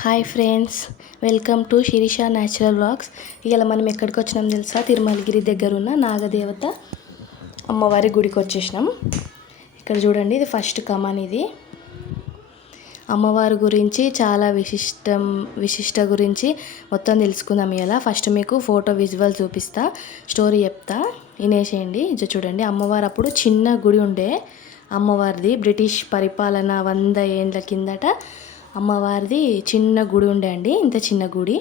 Hi friends, welcome to Sirisha Natural Vlogs. ఇవాళ మనం ఎక్కడికి వచ్చినాం తెలుసా? తిరుమలగిరి దగ్గర ఉన్న నాగదేవత అమ్మవారి గుడికి వచ్చేసినాం. ఇక్కడ చూడండి, ఇది ఫస్ట్ కమాన్. ఇది అమ్మవారి గురించి చాలా విశిష్ట గురించి మొత్తం తెలుసుకుందాం. ఇలా ఫస్ట్ మీకు ఫోటో విజువల్ చూపిస్తా, స్టోరీ చెప్తా, వినేసేయండి. ఇది చూడండి, అమ్మవారు అప్పుడు చిన్న గుడి ఉండే. అమ్మవారిది బ్రిటిష్ పరిపాలన 100 ఏండ్ల కిందట అమ్మవారిది చిన్న గుడి ఉండే అండి. ఇంత చిన్న గుడి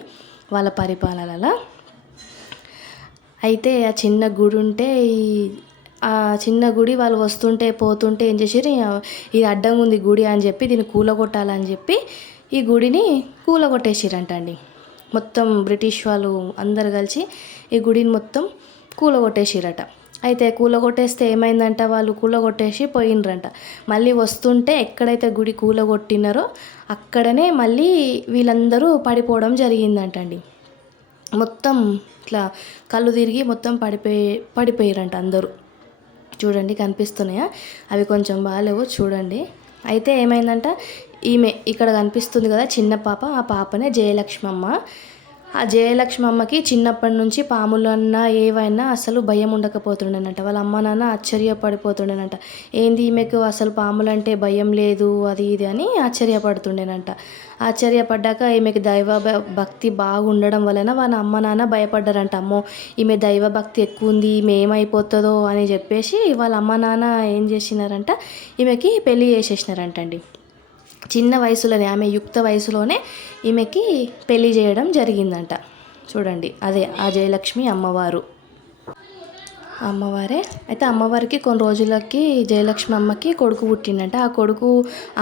వాళ్ళ పరిపాలనలో. అయితే ఆ చిన్న గుడి ఉంటే ఆ చిన్న గుడి వాళ్ళు వస్తుంటే పోతుంటే ఏం చేసారు, ఇది అడ్డంగా ఉంది గుడి అని చెప్పి దీన్ని కూలగొట్టాలని చెప్పి ఈ గుడిని కూలగొట్టేసిరంట అండి. మొత్తం బ్రిటిష్ వాళ్ళు అందరు కలిసి ఈ గుడిని మొత్తం కూలగొట్టేసిరట. అయితే కూలగొట్టేస్తే ఏమైందంట, వాళ్ళు కూలగొట్టేసి పోయినరంట. మళ్ళీ వస్తుంటే ఎక్కడైతే గుడి కూలగొట్టినారో అక్కడనే మళ్ళీ వీళ్ళందరూ పడిపోవడం జరిగిందంట అండి. మొత్తం ఇట్లా కళ్ళు తిరిగి మొత్తం పడిపోయారంట అందరూ. చూడండి, కనిపిస్తున్నాయా? అవి కొంచెం బాగాలేవు, చూడండి. అయితే ఏమైందంట, ఈమె ఇక్కడ కనిపిస్తుంది కదా చిన్న పాప, ఆ పాపనే జయలక్ష్మమ్మ. ఆ జయలక్ష్మమ్మకి చిన్నప్పటి నుంచి పాములన్నా ఏవైనా అసలు భయం ఉండకపోతుండేనంట. వాళ్ళ అమ్మ నాన్న ఆశ్చర్యపడిపోతుండేనంట. ఏంది ఈమెకు అసలు పాములంటే భయం లేదు, అది ఇది అని ఆశ్చర్యపడుతుండేనంట. ఆశ్చర్యపడ్డాక ఈమెకి దైవ భక్తి బాగుండడం వలన వాళ్ళ అమ్మ నాన్న భయపడ్డారంట. అమ్మో, ఈమె దైవ భక్తి ఎక్కువ ఉంది, ఈమె ఏమైపోతుందో అని చెప్పేసి వాళ్ళ అమ్మ నాన్న ఏం చేసినారంట, ఈమెకి పెళ్ళి చేసేసినారంటండి. చిన్న వయసులోనే, ఆమె యుక్త వయసులోనే ఈమెకి పెళ్లి చేయడం జరిగిందంట. చూడండి, అదే ఆ జయలక్ష్మి అమ్మవారే. అయితే అమ్మవారికి కొన్ని రోజులకి జయలక్ష్మి అమ్మకి కొడుకు పుట్టిండంట. ఆ కొడుకు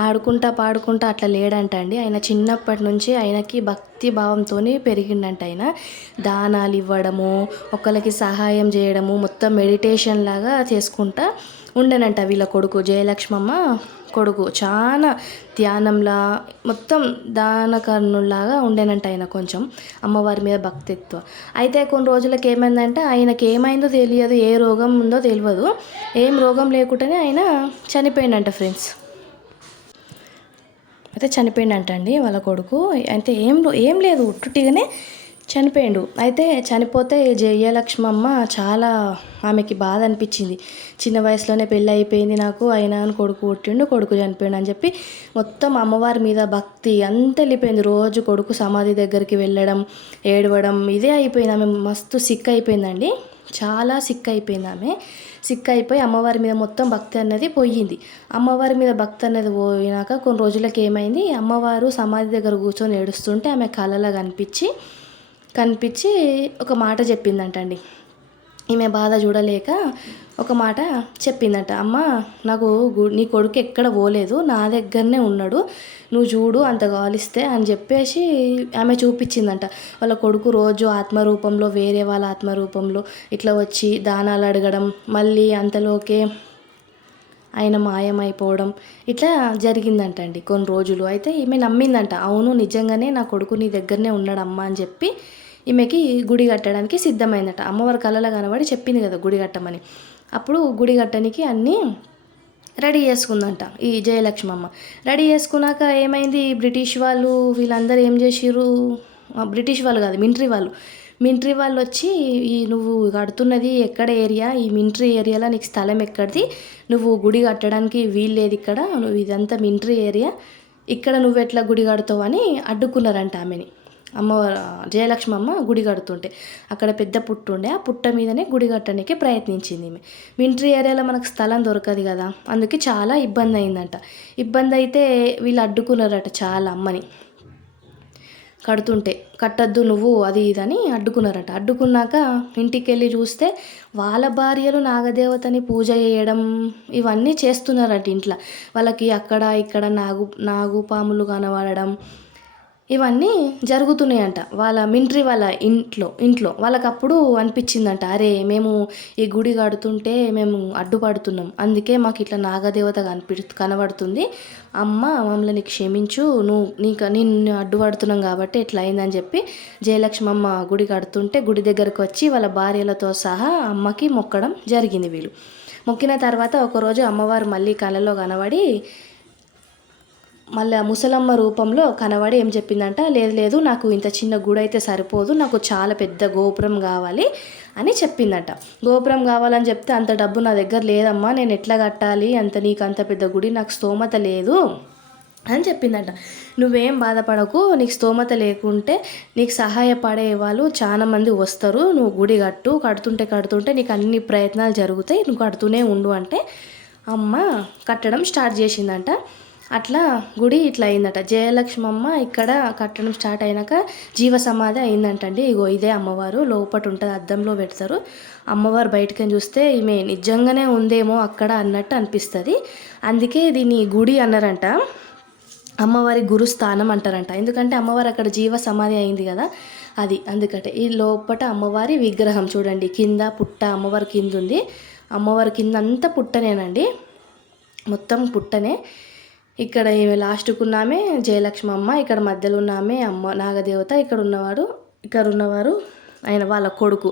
ఆడుకుంటా పాడుకుంటా అట్లా లేడంట అండి. ఆయన చిన్నప్పటి నుంచి ఆయనకి భక్తి భావంతో పెరిగిండంట. ఆయన దానాలు ఇవ్వడము, ఒకరికి సహాయం చేయడము, మొత్తం మెడిటేషన్ లాగా చేసుకుంటా ఉండేనంట వీళ్ళ కొడుకు. జయలక్ష్మమ్మ కొడుకు చాలా ధ్యానంలా మొత్తం దానకర్ణుల్లాగా ఉండేనంట ఆయన. కొంచెం అమ్మవారి మీద భక్తి ఎక్కువ. అయితే కొన్ని రోజులకి ఏమైందంటే, ఆయనకి ఏమైందో తెలియదు, ఏ రోగం ఉందో తెలియదు. ఏం రోగం లేకుండానే ఆయన చనిపోయిందంట ఫ్రెండ్స్. అయితే చనిపోయిందంట అండి వాళ్ళ కొడుకు. అయితే ఏం లేదు, ఉట్టుటిగానే చనిపోయిండు. అయితే చనిపోతే జయలక్ష్మమ్మ చాలా, ఆమెకి బాధ అనిపించింది. చిన్న వయసులోనే పెళ్ళి అయిపోయింది నాకు, అయినా కొడుకు పుట్టిండు, కొడుకు చనిపోయిండు అని చెప్పి మొత్తం అమ్మవారి మీద భక్తి అంత వెళ్ళిపోయింది. రోజు కొడుకు సమాధి దగ్గరికి వెళ్ళడం, ఏడవడం, ఇదే అయిపోయింది. ఆమె మస్తు సిక్ అయిపోయిందండి, చాలా సిక్ అయిపోయింది ఆమె. సిక్ అయిపోయి అమ్మవారి మీద మొత్తం భక్తి అనేది పోయింది. అమ్మవారి మీద భక్తి అనేది పోయినాక కొన్ని రోజులకి ఏమైంది, అమ్మవారు సమాధి దగ్గర కూర్చొని ఏడుస్తుంటే ఆమె కళలో కనిపించి ఒక మాట చెప్పిందంటండి. ఈమె బాధ చూడలేక ఒక మాట చెప్పిందట, అమ్మ నాకు నీ కొడుకు ఎక్కడ పోలేదు, నా దగ్గరనే ఉన్నాడు, నువ్వు చూడు అంత గాలిస్తే అని చెప్పేసి ఆమె చూపించిందంట. వాళ్ళ కొడుకు రోజు ఆత్మరూపంలో, వేరే వాళ్ళ ఆత్మరూపంలో ఇట్లా వచ్చి దానాలు అడగడం, మళ్ళీ అంతలోకే ఆయన మాయమైపోవడం, ఇట్లా జరిగిందంటండి కొన్ని రోజులు. అయితే ఈమె నమ్మిందంట, అవును నిజంగానే నా కొడుకు నీ దగ్గరనే ఉన్నాడమ్మా అని చెప్పి ఈమెకి గుడి కట్టడానికి సిద్ధమైందట. అమ్మవారి కళలో కనబడి చెప్పింది కదా గుడి కట్టమని. అప్పుడు గుడి కట్టడానికి అన్నీ రెడీ చేసుకుందంట ఈ జయలక్ష్మమ్మ. రెడీ చేసుకున్నాక ఏమైంది, బ్రిటిష్ వాళ్ళు వీళ్ళందరూ ఏం చేసిర్రు, బ్రిటిష్ వాళ్ళు కాదు, మిలిటరీ వాళ్ళు వచ్చి, ఈ నువ్వు కడుతున్నది ఎక్కడ ఏరియా, ఈ మిలిటరీ ఏరియాలో నీకు స్థలం ఎక్కడిది, నువ్వు గుడి కట్టడానికి వీల్లేదు ఇక్కడ, నువ్వు ఇదంతా మిలిటరీ ఏరియా, ఇక్కడ నువ్వు ఎట్లా గుడి కడతావు అని అడ్డుకున్నారంట ఆమెని. అమ్మవారు జయలక్ష్మమ్మ గుడి కడుతుంటే అక్కడ పెద్ద పుట్టు ఉండే, ఆ పుట్ట మీదనే గుడి కట్టడానికి ప్రయత్నించింది ఈమె. మిలిటరీ ఏరియాలో మనకు స్థలం దొరకదు కదా, అందుకే చాలా ఇబ్బంది అయిందంట. ఇబ్బంది అయితే వీళ్ళు అడ్డుకున్నారట చాలా అమ్మని. కడుతుంటే కట్టద్దు నువ్వు అది ఇదని అడ్డుకున్నారట. అడ్డుకున్నాక ఇంటికి వెళ్ళి చూస్తే వాళ్ళ భార్యలు నాగదేవతని పూజ చేయడం ఇవన్నీ చేస్తున్నారట ఇంట్లో. వాళ్ళకి అక్కడ ఇక్కడ నాగుపాములు కనబడడం ఇవన్నీ జరుగుతున్నాయంట వాళ్ళ మిలిటరీ వాళ్ళ ఇంట్లో. వాళ్ళకి అప్పుడు అనిపించిందంట, అరే మేము ఈ గుడి కడుతుంటే మేము అడ్డుపడుతున్నాం, అందుకే మాకు ఇట్లా నాగదేవత కనబడుతుంది, అమ్మ మమ్మల్ని క్షమించు, నిన్ను అడ్డుపడుతున్నాం కాబట్టి ఇట్లా అయిందని చెప్పి జయలక్ష్మమ్మ గుడి కడుతుంటే గుడి దగ్గరకు వచ్చి వాళ్ళ భార్యలతో సహా అమ్మకి మొక్కడం జరిగింది. వీళ్ళు మొక్కిన తర్వాత ఒకరోజు అమ్మవారు మళ్ళీ కళలో కనబడి మళ్ళీ ముసలమ్మ రూపంలో కనబడి ఏం చెప్పిందంట, లేదు లేదు నాకు ఇంత చిన్న గుడి అయితే సరిపోదు, నాకు చాలా పెద్ద గోపురం కావాలి అని చెప్పిందట. గోపురం కావాలని చెప్తే అంత డబ్బు నా దగ్గర లేదమ్మా, నేను ఎట్లా కట్టాలి, నీకు అంత పెద్ద గుడి నాకు స్తోమత లేదు అని చెప్పిందట. నువ్వేం బాధపడకు, నీకు స్తోమత లేకుంటే నీకు సహాయపడే వాళ్ళు చాలామంది వస్తారు, నువ్వు గుడి కడుతుంటే నీకు అన్ని ప్రయత్నాలు జరుగుతాయి, నువ్వు కడుతూనే ఉండు అంటే అమ్మ కట్టడం స్టార్ట్ చేసిందంట. అట్లా గుడి ఇట్లా అయిందట. జయలక్ష్మమ్మ ఇక్కడ కట్టడం స్టార్ట్ అయినాక జీవ సమాధి అయిందంటండి. ఇగో ఇదే అమ్మవారు, లోపట ఉంటుంది, అద్దంలో పెడతారు. అమ్మవారు బయటకని చూస్తే ఈమె నిజంగానే ఉందేమో అక్కడ అన్నట్టు అనిపిస్తుంది. అందుకే దీన్ని గుడి అన్నారంట, అమ్మవారి గురుస్థానం అంటారంట. ఎందుకంటే అమ్మవారు అక్కడ జీవ సమాధి అయింది కదా, అది అందుకటే. ఈ లోపట అమ్మవారి విగ్రహం చూడండి, కింద పుట్ట, అమ్మవారి కింద ఉంది. అమ్మవారి కింద అంతా పుట్టనేనండి, మొత్తం పుట్టనే. ఇక్కడ ఈమె లాస్ట్కున్నామే జయలక్ష్మమ్మ, ఇక్కడ మధ్యలో ఉన్నామే అమ్మ నాగదేవత, ఇక్కడ ఉన్నవారు ఆయన వాళ్ళ కొడుకు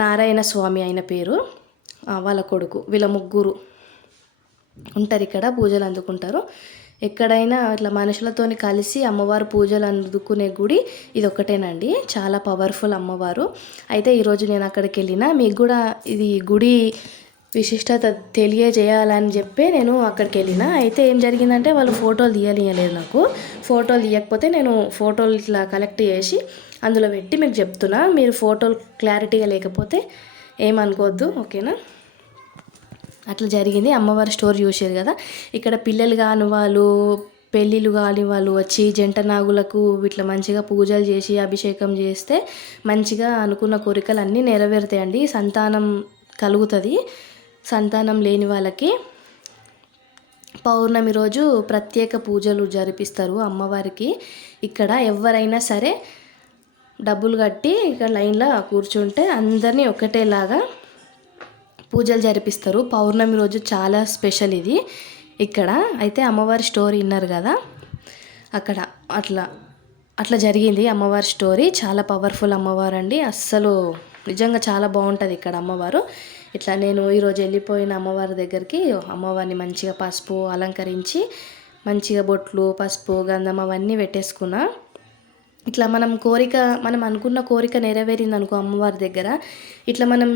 నారాయణ స్వామి ఆయన పేరు, వాళ్ళ కొడుకు. వీళ్ళ ముగ్గురు ఉంటారు ఇక్కడ, పూజలు అందుకుంటారు. ఎక్కడైనా ఇట్లా మనుషులతోని కలిసి అమ్మవారు పూజలు అందుకునే గుడి ఇది ఒక్కటేనండి, చాలా పవర్ఫుల్ అమ్మవారు. అయితే ఈరోజు నేను అక్కడికి వెళ్ళిన, మీకు కూడా ఇది గుడి విశిష్టత తెలియజేయాలని చెప్పి నేను అక్కడికి వెళ్ళిన. అయితే ఏం జరిగిందంటే వాళ్ళు ఫోటోలు తీయలేదు, నాకు ఫోటోలు తీయకపోతే నేను ఫోటోలు ఇట్లా కలెక్ట్ చేసి అందులో పెట్టి మీకు చెప్తున్నా. మీరు ఫోటోలు క్లారిటీగా లేకపోతే ఏమనుకోవద్దు, ఓకేనా. అట్లా జరిగింది. అమ్మవారి స్టోరీ చూసారు కదా. ఇక్కడ పిల్లలు కాని వాళ్ళు, పెళ్ళిళ్ళు కాని వాళ్ళు వచ్చి జంట నాగులకు ఇట్లా మంచిగా పూజలు చేసి అభిషేకం చేస్తే మంచిగా అనుకున్న కోరికలు అన్నీ నెరవేరుతాయండి, సంతానం కలుగుతుంది. సంతానం లేని వాళ్ళకి పౌర్ణమి రోజు ప్రత్యేక పూజలు జరిపిస్తారు అమ్మవారికి. ఇక్కడ ఎవరైనా సరే డబ్బులు కట్టి ఇక్కడ లైన్లో కూర్చుంటే అందరినీ ఒకటేలాగా పూజలు జరిపిస్తారు. పౌర్ణమి రోజు చాలా స్పెషల్ ఇది ఇక్కడ. అయితే అమ్మవారి స్టోరీ విన్నారు కదా, అక్కడ అట్లా జరిగింది అమ్మవారి స్టోరీ. చాలా పవర్ఫుల్ అమ్మవారు అండి, అస్సలు నిజంగా చాలా బాగుంటుంది ఇక్కడ అమ్మవారు. ఇట్లా నేను ఈరోజు వెళ్ళిపోయిన అమ్మవారి దగ్గరికి అమ్మవారిని మంచిగా పసుపు అలంకరించి మంచిగా బొట్లు, పసుపు, గంధం అవన్నీ పెట్టేసుకున్నా. ఇట్లా మనం అనుకున్న కోరిక నెరవేరింది అనుకో అమ్మవారి దగ్గర, ఇట్లా మనం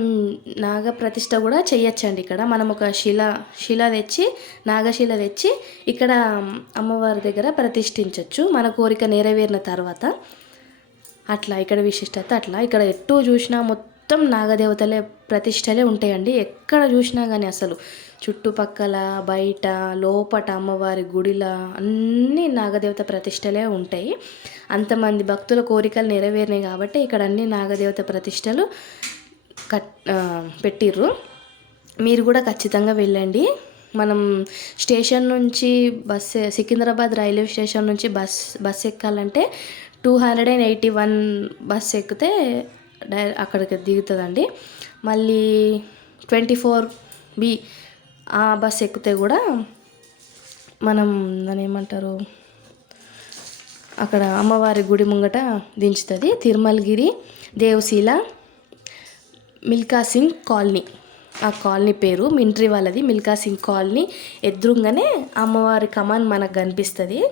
నాగప్రతిష్ఠ కూడా చేయొచ్చండి. ఇక్కడ మనం ఒక శిల తెచ్చి, నాగశిల తెచ్చి ఇక్కడ అమ్మవారి దగ్గర ప్రతిష్ఠించవచ్చు మన కోరిక నెరవేరిన తర్వాత. అట్లా ఇక్కడ విశిష్టత అట్లా. ఇక్కడ ఎటు చూసినా మొత్తం నాగదేవతలే ప్రతిష్టలే ఉంటాయండి, ఎక్కడ చూసినా కానీ. అసలు చుట్టుపక్కల, బయట, లోపట అమ్మవారి గుడిలో అన్ని నాగదేవత ప్రతిష్టలే ఉంటాయి. అంతమంది భక్తుల కోరికలు నెరవేరినాయి కాబట్టి ఇక్కడ అన్ని నాగదేవత ప్రతిష్టలు పెట్టిర్రు. మీరు కూడా ఖచ్చితంగా వెళ్ళండి. మనం స్టేషన్ నుంచి సికింద్రాబాద్ రైల్వే స్టేషన్ నుంచి బస్ ఎక్కాలంటే 281 బస్ ఎక్కితే అక్కడికి దిగుతుందండి. మళ్ళీ 24B ఆ బస్ ఎక్కితే కూడా మనం దాన్ని ఏమంటారు, అక్కడ అమ్మవారి గుడి ముంగట దించుతుంది. తిరుమలగిరి దేవశీల మిల్కా సింగ్ కాలనీ, ఆ కాలనీ పేరు మింట్రీ వాళ్ళది, మిల్కా సింగ్ కాలనీ. ఎదురుగానే అమ్మవారి కమాన్ మనకు కనిపిస్తుంది.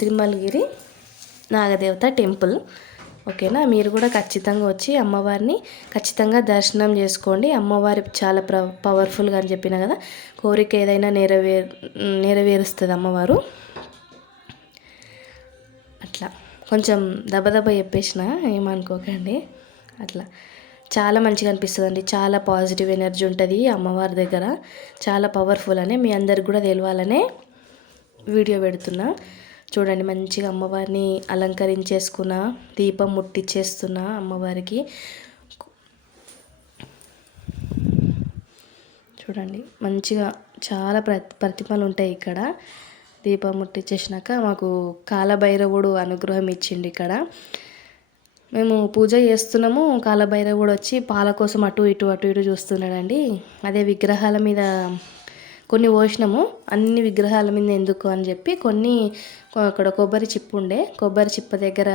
తిరుమలగిరి నాగదేవత టెంపుల్, ఓకేనా. మీరు కూడా ఖచ్చితంగా వచ్చి అమ్మవారిని ఖచ్చితంగా దర్శనం చేసుకోండి. అమ్మవారి చాలా పవర్ఫుల్గా అని చెప్పిన కదా, కోరిక ఏదైనా నెరవేరుస్తుంది అమ్మవారు. అట్లా కొంచెం దెబ్బ చెప్పేసిన, ఏమనుకోకండి. అట్లా చాలా మంచిగా అనిపిస్తుందండి, చాలా పాజిటివ్ ఎనర్జీ ఉంటుంది అమ్మవారి దగ్గర, చాలా పవర్ఫుల్ అని మీ అందరికి కూడా తెలియాలనే వీడియో పెడుతున్నా. చూడండి మంచిగా అమ్మవారిని అలంకరించేసుకున్నా, దీపం ముట్టించేస్తున్నా అమ్మవారికి. చూడండి మంచిగా చాలా ప్రతిమలు ఉంటాయి ఇక్కడ. దీపం ముట్టించేసినాక మాకు కాలభైరవుడు అనుగ్రహం ఇచ్చిండు ఇక్కడ. మేము పూజ చేస్తున్నాము, కాలభైరవుడు వచ్చి పాల కోసం అటు ఇటు చూస్తున్నాడండి. అదే విగ్రహాల మీద కొన్ని పోసినాము, అన్ని విగ్రహాల మీద ఎందుకు అని చెప్పి కొన్ని అక్కడ కొబ్బరి చిప్పు ఉండే, కొబ్బరి చిప్ప దగ్గర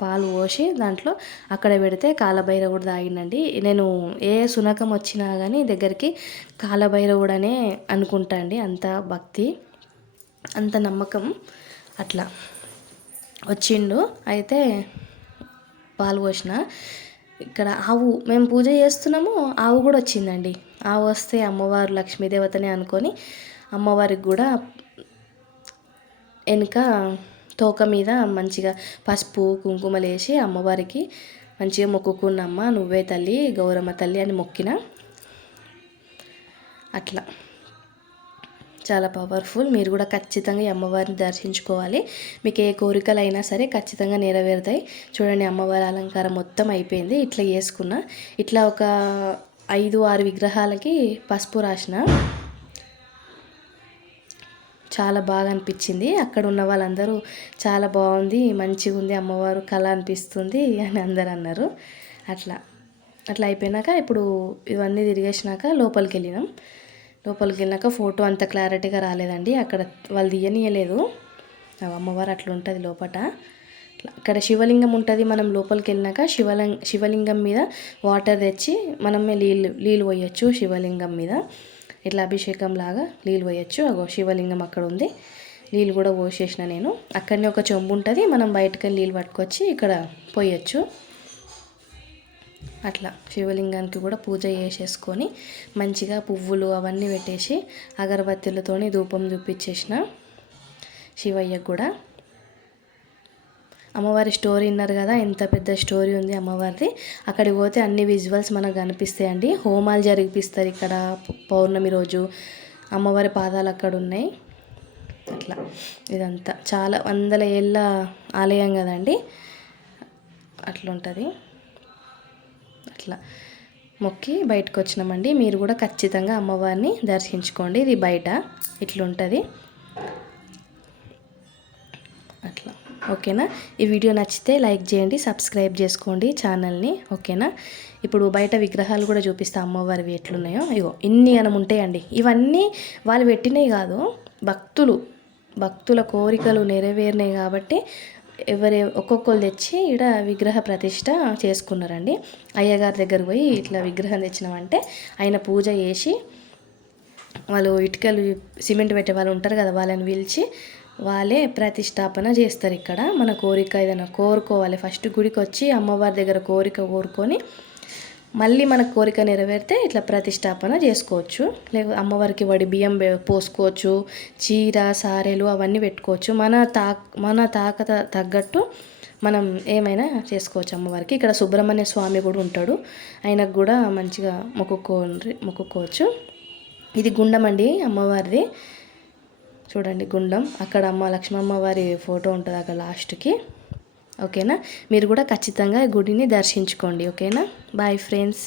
పాలు పోసి దాంట్లో అక్కడ పెడితే కాలభైరవుడు తాగిండండి. నేను ఏ సునకం వచ్చినా కానీ దగ్గరికి కాలభైరవుడు అనే అనుకుంటా అండి, అంత భక్తి. అంత నమ్మకం. అట్లా వచ్చిండు. అయితే పాలు పోసిన. ఇక్కడ ఆవు మేము పూజ చేస్తున్నాము, ఆవు కూడా వచ్చిందండి. ఆవు వస్తే అమ్మవారు లక్ష్మీదేవతనే అనుకొని అమ్మవారికి కూడా వెనుక తోక మీద మంచిగా పసుపు కుంకుమలు వేసి అమ్మవారికి మంచిగా మొక్కుకున్నమ్మ, నువ్వే తల్లి గౌరమ్మ తల్లి అని మొక్కిన. అట్లా చాలా పవర్ఫుల్. మీరు కూడా ఖచ్చితంగా ఈ అమ్మవారిని దర్శించుకోవాలి. మీకు ఏ కోరికలు అయినా సరే ఖచ్చితంగా నెరవేరుతాయి. చూడండి, అమ్మవారి అలంకారం మొత్తం అయిపోయింది. ఇట్లా చేసుకున్న. ఇట్లా ఒక 5-6 విగ్రహాలకి పసుపు రాసిన. చాలా బాగా అనిపించింది. అక్కడ ఉన్న వాళ్ళందరూ చాలా బాగుంది, మంచిగా ఉంది, అమ్మవారు కళ అనిపిస్తుంది అని అందరు అన్నారు. అట్లా అట్లా అయిపోయినాక ఇప్పుడు ఇవన్నీ తిరిగేసినాక లోపలికి వెళ్ళినాక ఫోటో అంత క్లారిటీగా రాలేదండి. అక్కడ వాళ్ళు తీయనీయలేదు. అమ్మవారు అట్లా ఉంటుంది లోపట. అక్కడ శివలింగం ఉంటుంది. మనం లోపలికి వెళ్ళినాక శివలింగం మీద వాటర్ తెచ్చి మనమే నీళ్ళు పోయొచ్చు. శివలింగం మీద ఇట్లా అభిషేకం లాగా నీళ్ళు పోయొచ్చు. అగో శివలింగం అక్కడ ఉంది. నీళ్ళు కూడా పోసేసిన నేను. అక్కడనే ఒక చెంబు ఉంటుంది, మనం బయటకు వెళ్ళి నీళ్ళు పట్టుకొచ్చి ఇక్కడ పోయొచ్చు. అట్లా శివలింగానికి కూడా పూజ చేసేసుకొని మంచిగా పువ్వులు అవన్నీ పెట్టేసి అగరబత్తులతోని ధూపం చూపించేసిన. శివయ్యకు కూడా అమ్మవారి స్టోరీ విన్నారు కదా, ఎంత పెద్ద స్టోరీ ఉంది అమ్మవారిది. అక్కడికి పోతే అన్ని విజువల్స్ మనకు కనిపిస్తాయండి. హోమాలు జరిపిస్తారు ఇక్కడ పౌర్ణమి రోజు. అమ్మవారి పాదాలు అక్కడ ఉన్నాయి. అట్లా ఇదంతా చాలా 100 ఏళ్ళ ఆలయం కదండి. అట్లా ఉంటుంది. అట్లా మొక్కి బయటకు వచ్చినామండి. మీరు కూడా ఖచ్చితంగా అమ్మవారిని దర్శించుకోండి. ఇది బయట ఇట్లుంటుంది. అట్లా ఓకేనా. ఈ వీడియో నచ్చితే లైక్ చేయండి, సబ్స్క్రైబ్ చేసుకోండి ఛానల్ని. ఓకేనా. ఇప్పుడు బయట విగ్రహాలు కూడా చూపిస్తా అమ్మవారివి ఎట్లున్నాయో. ఇగో ఇన్ని గనం ఉంటాయండి. ఇవన్నీ వాళ్ళు పెట్టినవి కాదు, భక్తుల కోరికలు నెరవేరినాయి కాబట్టి ఒక్కొక్కరు తెచ్చి ఇక్కడ విగ్రహ ప్రతిష్ట చేసుకున్నారండి. అయ్యగారి దగ్గర పోయి ఇట్లా విగ్రహం తెచ్చినామంటే ఆయన పూజ చేసి, వాళ్ళు ఇటుకలు సిమెంట్ పెట్టే వాళ్ళు ఉంటారు కదా, వాళ్ళని పిలిచి వాళ్ళే ప్రతిష్టాపన చేస్తారు. ఇక్కడ మన కోరిక ఏదైనా కోరుకోవాలి. ఫస్ట్ గుడికి వచ్చి అమ్మవారి దగ్గర కోరిక కోరుకొని మళ్ళీ మన కోరిక నెరవేరితే ఇట్లా ప్రతిష్టాపన చేసుకోవచ్చు. లేకపోతే అమ్మవారికి వడి బియ్యం పోసుకోవచ్చు, చీర సారెలు అవన్నీ పెట్టుకోవచ్చు. మన తాకత తగ్గట్టు మనం ఏమైనా చేసుకోవచ్చు అమ్మవారికి. ఇక్కడ సుబ్రహ్మణ్య స్వామి కూడా ఉంటాడు, ఆయనకు కూడా మంచిగా మొక్కుకోవచ్చు. ఇది గుండం అండి అమ్మవారిది. చూడండి గుండం. అక్కడ లక్ష్మమ్మ వారి ఫోటో ఉంటుంది అక్కడ లాస్ట్కి. ఓకేనా. మీరు కూడా ఖచ్చితంగా గుడిని దర్శించుకోండి. ఓకేనా. Bye friends.